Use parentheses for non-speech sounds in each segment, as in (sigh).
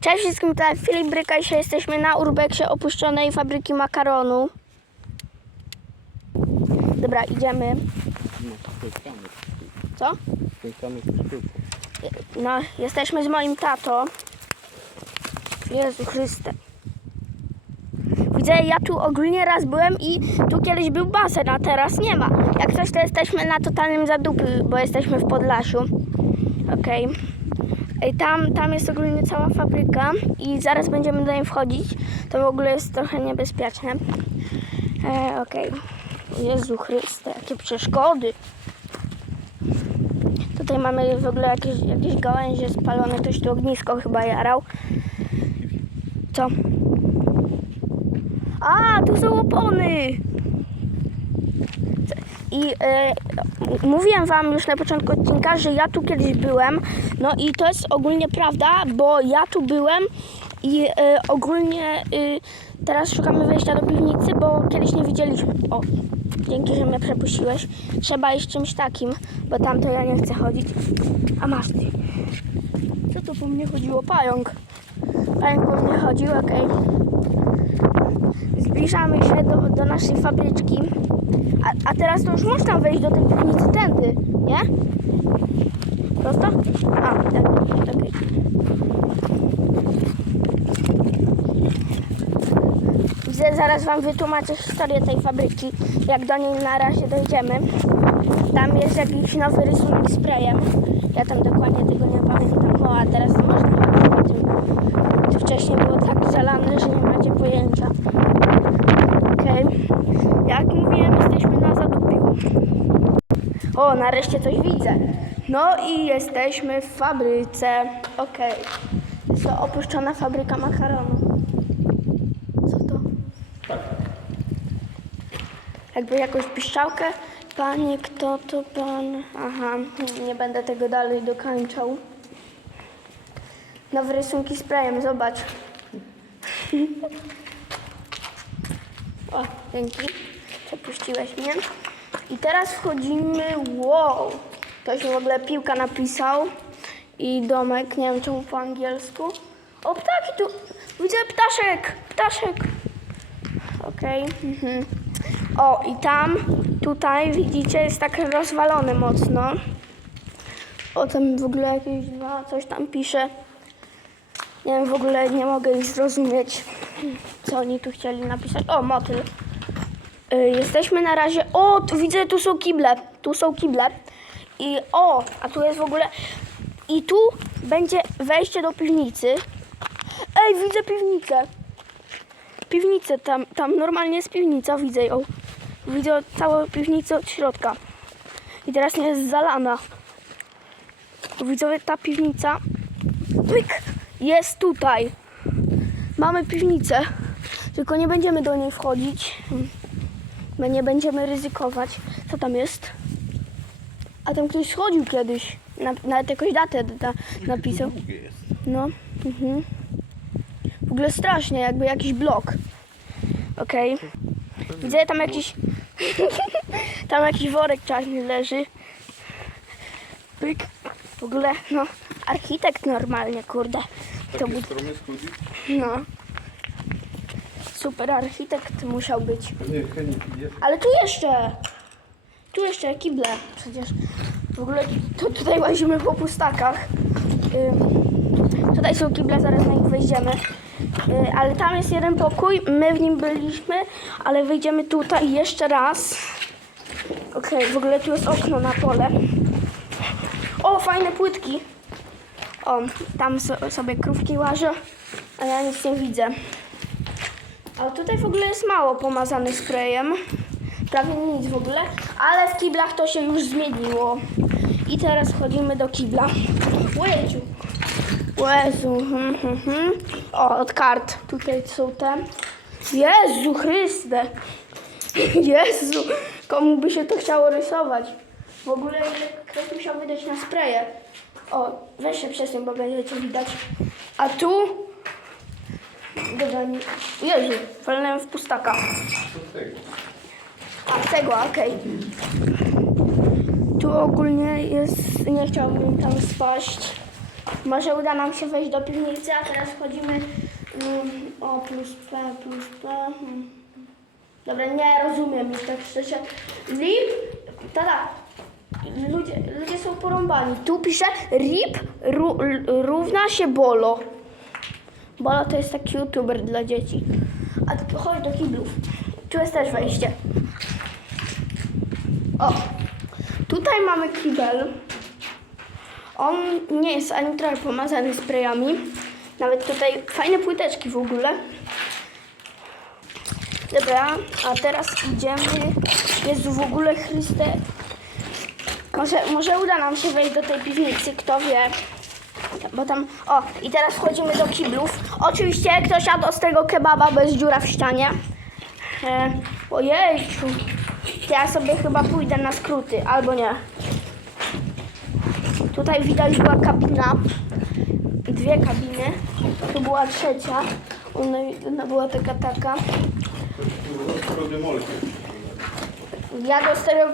Cześć wszystkim, tutaj Filip Bryka. Dzisiaj jesteśmy na Urbexie opuszczonej fabryki makaronu. Dobra, idziemy. Co? No, jesteśmy z moim tato. Jezu Chryste. Widzę, ja tu ogólnie raz byłem i tu kiedyś był basen, a teraz nie ma. Jak coś, to jesteśmy na totalnym zadupy, bo jesteśmy w Podlasiu. Okej. Ej, Tam, tam jest ogólnie cała fabryka i zaraz będziemy do niej wchodzić. To w ogóle jest trochę niebezpieczne. E, Okej. Jezu Chryste, jakie przeszkody. Tutaj mamy w ogóle jakieś, jakieś gałęzie spalone, ktoś tu ognisko chyba jarał. Co? A, tu są opony! I e, mówiłem wam już na początku odcinka, że ja tu kiedyś byłem. No i to jest ogólnie prawda, bo ja tu byłem i e, ogólnie e, teraz szukamy wejścia do piwnicy, bo kiedyś nie widzieliśmy. O, dzięki, że mnie przepuściłeś. Trzeba iść czymś takim, bo tam to ja nie chcę chodzić. A masz ty. Co to po mnie chodziło? Pająk. Pająk po mnie chodził, okej. Zbliżamy się do, do naszej fabryczki. A, a teraz to już można wejść do tej piwnicy tędy, nie? Prosto? A, tak, okej. Widzę, zaraz Wam wytłumaczę historię tej fabryki, jak do niej na razie dojdziemy. Tam jest jakiś nowy rysunek sprayem. Ja tam dokładnie tego nie pamiętam. O, a teraz to można chodzić po tym. To wcześniej było tak zalane, że nie macie pojęcia. Okej. Jak mówiłem, jesteśmy na zadupiu. O, nareszcie coś widzę. No i jesteśmy w fabryce. Okej. Jest to opuszczona fabryka makaronu. Co to? Jakby jakąś piszczałkę. Panie, kto to pan? Aha, nie będę tego dalej dokończał. Nowe rysunki sprayem, zobacz. (laughs) O, dzięki. Przepuściłeś mnie. I teraz wchodzimy. Wow! Ktoś w ogóle piłka napisał. I domek, nie wiem czemu po angielsku. O, ptaki tu! Widzę ptaszek! Ptaszek! Okej. mhm. O, i tam, tutaj widzicie, jest tak rozwalony mocno. O, tam w ogóle jakieś dwa, coś tam pisze. Nie wiem, w ogóle nie mogę już zrozumieć, co oni tu chcieli napisać. O, motyl. Y, jesteśmy na razie. O, tu widzę, tu są kible. Tu są kible. I o, a tu jest w ogóle. I tu będzie wejście do piwnicy. Ej, widzę piwnicę. Piwnicę tam, tam normalnie jest piwnica, widzę ją. Widzę całą piwnicę od środka. I teraz nie jest zalana. Widzowie, ta piwnica pyk, jest tutaj. Mamy piwnicę, tylko nie będziemy do niej wchodzić. My nie będziemy ryzykować. Co tam jest? A tam ktoś schodził kiedyś. Na, nawet jakąś datę na, napisał. Długie jest. No. Mhm. W ogóle strasznie, jakby jakiś blok. Okej. Widzę tam jakiś. (laughs) tam jakiś worek czarny leży. Pyk. W ogóle, no, architekt normalnie, kurde. To Takie schodzić? no. Super architekt musiał być. Ale tu jeszcze. Tu jeszcze kible przecież. W ogóle to tutaj łazimy po pustakach. Tutaj są kible, zaraz na nich wejdziemy. Y, ale tam jest jeden pokój, my w nim byliśmy, ale wyjdziemy tutaj jeszcze raz. Okej, w ogóle tu jest okno na pole. O, fajne płytki. O, tam so, sobie krówki łażę, a ja nic nie widzę. A tutaj w ogóle jest mało pomazany sprayem. Prawie nic w ogóle, ale w kiblach to się już zmieniło. I teraz wchodzimy do kibla. Łeju. Jezu. mhm, mhm. O, od kart. Tutaj są te. Jezu Chryste. (laughs) Jezu. Komu by się to chciało rysować? W ogóle ile ktoś musiał wydać na spraye. O, weź się przesuń, bo będziecie widać. A tu Dobra, nie. Jezu, walnąłem w pustaka. Tego. A, cegła, okej. Tu ogólnie jest, nie chciałbym tam spaść. Może uda nam się wejść do piwnicy, a teraz wchodzimy mm, o plus P, plus P. hmm. Dobra, nie rozumiem już tak szczerze. RIP, tata, ludzie, ludzie są porąbani. Tu pisze RIP l- równa się Bolo. Bolo to jest taki youtuber dla dzieci. A ty chodź do kiblów. Tu jest też wejście. O, tutaj mamy kibel. On nie jest ani trochę pomazany sprayami. Nawet tutaj fajne płyteczki w ogóle. Dobra, a teraz idziemy. Jezu, w ogóle Chryste. Może, może uda nam się wejść do tej piwnicy, kto wie. Bo tam. O, i teraz wchodzimy do kiblów. Oczywiście ktoś jadł tego kebaba bez dziura w ścianie. E, ojejciu. Ja sobie chyba pójdę na skróty, albo nie. Tutaj widać była kabina. Dwie kabiny. Tu była trzecia. Ona, ona była taka, taka. Ja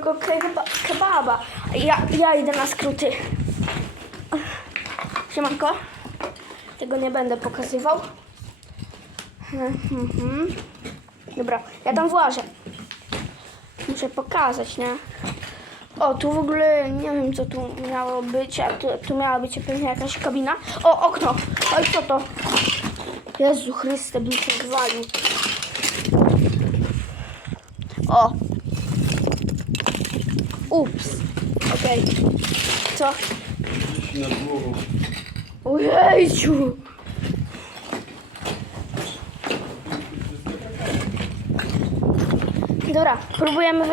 do keba, kebaba. Ja, ja idę na skróty. Siemanko. Tego nie będę pokazywał. Mhm. Dobra, ja tam włażę. Muszę pokazać, nie? O, tu w ogóle nie wiem co tu miało być, a tu, tu miała być pewnie jakaś kabina. O, okno! Oj, co to? Jezu Chryste, bym się gwalił. O! Ups. Okej. Co? Nad głową. Ojejciu! Dobra, próbujemy